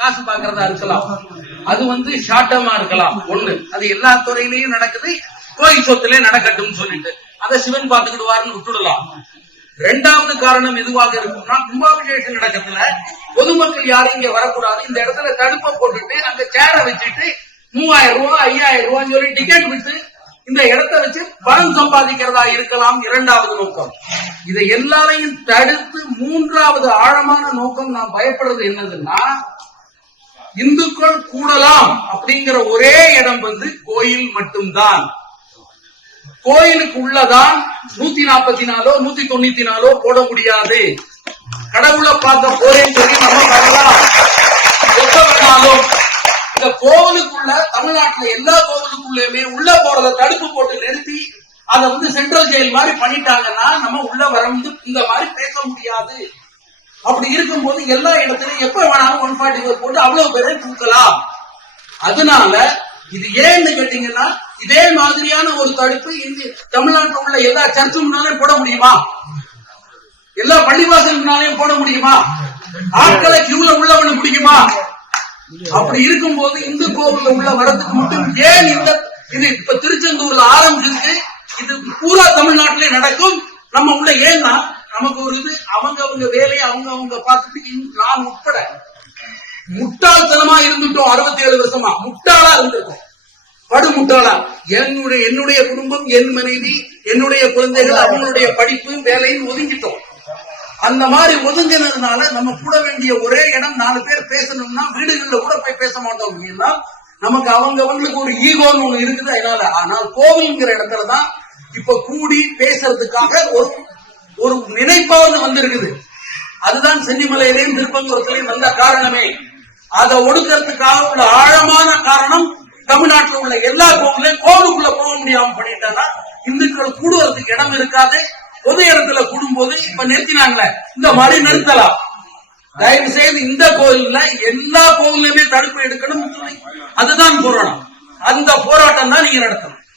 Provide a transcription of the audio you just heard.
காசு பாக்குறதா இருக்கலாம், அது ஷார்ட் டேர்மா இருக்கலாம். ஒண்ணு, அது எல்லா துறையிலையும் நடக்குது, கோயில் சொத்துல நடக்கட்டும் சொல்லிட்டு அதை சிவன் பாத்துக்கிடுவாருன்னு விட்டுடலாம். இரண்டாவது காரணம் எதுவாக இருக்கும்னா, கும்பாபிஷேகம் நடக்கிறதுல பொதுமக்கள் யாரும் இங்க வரக்கூடாது, இந்த இடத்துல தடுப்பை போட்டுட்டு அங்க சேர வச்சுட்டு 3000 ரூபாய் 5000 ரூபாய் சொல்லி டிக்கெட் விட்டு இந்த இடத்தை வச்சு பணம் சம்பாதிக்கிறதா இருக்கலாம். இரண்டாவது நோக்கம். இதை எல்லாரையும் தடுத்து மூன்றாவது ஆழமான நோக்கம் நான் பயப்படுறது என்னதுன்னா, இந்துக்கள் கூடலாம் அப்படிங்கிற ஒரே இடம் கோயில் மட்டும்தான். கோயிலுக்கு உள்ளதான் 144 194 போட முடியாது. கடவுளை பார்க்க போறேன்னு சொல்லி நம்ம வரலாம். வேணாலும் இந்த கோவிலுக்குள்ள தமிழ்நாட்டுல எல்லா கோவிலுக்குள்ளயுமே உள்ள போறத தடுப்பு போட்டு நிறுத்தி அதை சென்ட்ரல் ஜெயில் மாதிரி பண்ணிட்டாங்கன்னா நம்ம உள்ள வர இந்த மாதிரி பேச முடியாது. அப்படி இருக்கும்போது எல்லா இடத்துலயும் எப்ப வேணாலும் 144 போட்டு அவ்வளவு பேரை தூக்கலாம். அதனால இது ஏன்னு கேட்டீங்கன்னா, இதே மாதிரியான ஒரு தடுப்பு தமிழ்நாட்டில் உள்ள எல்லா சர்ச்சுனாலையும் போட முடியுமா? எல்லா பள்ளிவாசல்னாலையும் போட முடியுமா? ஆட்களை கியூல உள்ள பண்ண முடியுமா? அப்படி இருக்கும்போது இந்து கோவில்ல உள்ள வரதுக்கு மட்டும் ஏன் இது இப்ப திருச்செந்தூர்ல ஆரம்பிச்சிருக்கு, இது பூரா தமிழ்நாட்டிலே நடக்கும். நம்ம உள்ள ஏன்னா நமக்கு ஒரு இது அவங்க வேலையை அவங்க பார்த்துட்டு நான் உட்பட முட்டாள்தனமா இருந்துட்டோம். 67 வருஷமா முட்டாளா இருந்திருக்கோம், படு முட்டாளா. என்னுடைய குடும்பம், என் மனைவி, என்னுடைய குழந்தைகள், அவங்களுடைய படிப்பு வேலையும் ஒதுங்கிட்டோம். அந்த மாதிரி ஒதுங்கினதுனால நம்ம கூட வேண்டிய ஒரே இடம் 4 பேர் பேசணும்னா வீடுகள்ல கூட போய் பேச மாட்டோம். அப்படின்னா நமக்கு அவங்களுக்கு ஒரு ஈகோன்னு ஒண்ணு இருக்குது. அதனால ஆனால் கோவில்ங்கிற இடத்துலதான் இப்ப கூடி பேசுறதுக்காக ஒரு நினைப்பாவது வந்திருக்குது. அதுதான் சென்னிமலையிலையும் திருப்பங்குளத்திலையும் வந்த காரணமே. அதை ஒடுக்கிறதுக்காக உள்ள ஆழமான காரணம் தமிழ்நாட்டில் உள்ள எல்லா கோவிலையும் கோவிலுக்குள்ள போக முடியாம பண்ணிட்டாங்கன்னா இந்துக்கள் கூடுவதற்கு இடம் இருக்காது. பொது இடத்துல கூடும்போது இப்ப நிறுத்தினாங்களே, இந்த மாதிரி நிறுத்தலாம். தயவு செய்து இந்த கோயில்ல எல்லா கோவிலுமே தடுப்பு எடுக்கணும். அதுதான் போராட்டம். அந்த போராட்டம் தான் நீங்க நடத்தணும்.